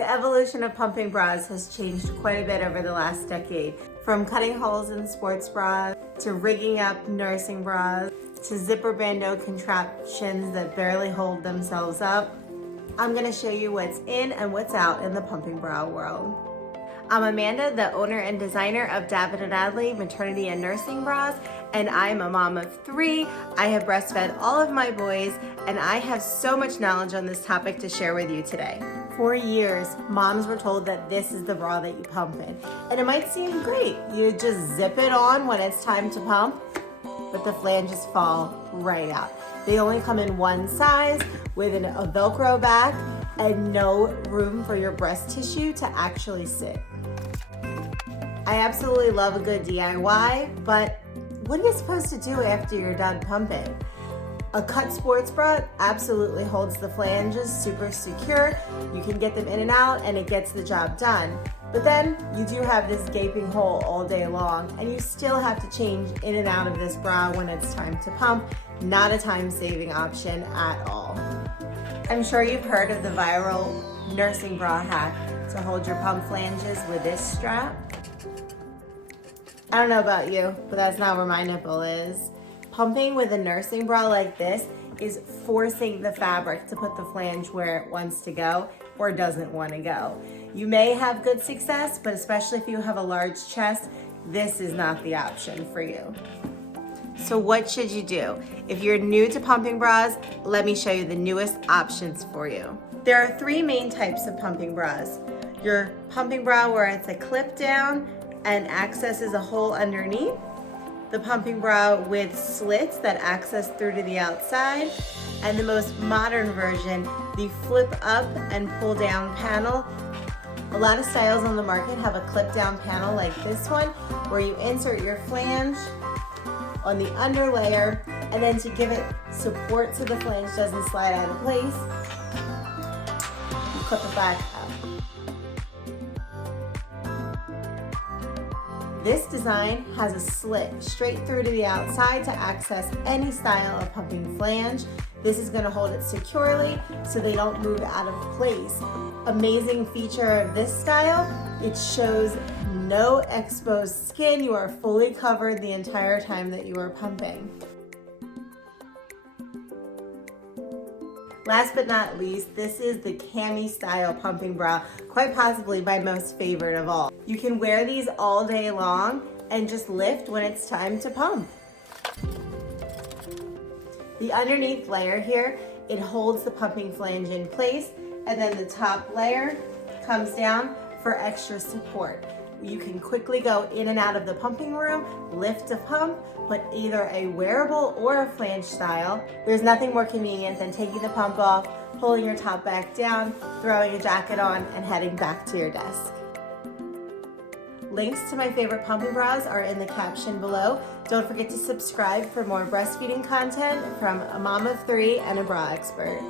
The evolution of pumping bras has changed quite a bit over the last decade. From cutting holes in sports bras, to rigging up nursing bras, to zipper bandeau contraptions that barely hold themselves up. I'm gonna show you what's in and what's out in the pumping bra world. I'm Amanda, the owner and designer of Davin Adley maternity and nursing bras, and I'm a mom of 3. I have breastfed all of my boys, and I have so much knowledge on this topic to share with you today. For years, moms were told that this is the bra that you pump in, and it might seem great. You just zip it on when it's time to pump, but the flanges fall right out. They only come in one size with a Velcro back and no room for your breast tissue to actually sit. I absolutely love a good DIY, but what are you supposed to do after you're done pumping? A cut sports bra absolutely holds the flanges super secure. You can get them in and out and it gets the job done. But then you do have this gaping hole all day long, and you still have to change in and out of this bra when it's time to pump. Not a time-saving option at all. I'm sure you've heard of the viral nursing bra hack to hold your pump flanges with this strap. I don't know about you, but that's not where my nipple is. Pumping with a nursing bra like this is forcing the fabric to put the flange where it wants to go or doesn't want to go. You may have good success, but especially if you have a large chest, this is not the option for you. So what should you do? If you're new to pumping bras, let me show you the newest options for you. There are 3 main types of pumping bras. Your pumping bra where it's a clip down and accesses a hole underneath. The pumping bra with slits that access through to the outside. And the most modern version, the flip up and pull down panel. A lot of styles on the market have a clip down panel like this one, where you insert your flange on the under layer, and then to give it support so the flange doesn't slide out of place, you clip it back up. This design has a slit straight through to the outside to access any style of pumping flange. This is going to hold it securely so they don't move out of place. Amazing feature of this style, it shows no exposed skin. You are fully covered the entire time that you are pumping. Last but not least, this is the cami style pumping bra, quite possibly my most favorite of all. You can wear these all day long and just lift when it's time to pump. The underneath layer here, it holds the pumping flange in place, and then the top layer comes down for extra support. You can quickly go in and out of the pumping room, lift to pump, but either a wearable or a flange style. There's nothing more convenient than taking the pump off, pulling your top back down, throwing a jacket on, and heading back to your desk. Links to my favorite pumping bras are in the caption below. Don't forget to subscribe for more breastfeeding content from a mom of 3 and a bra expert.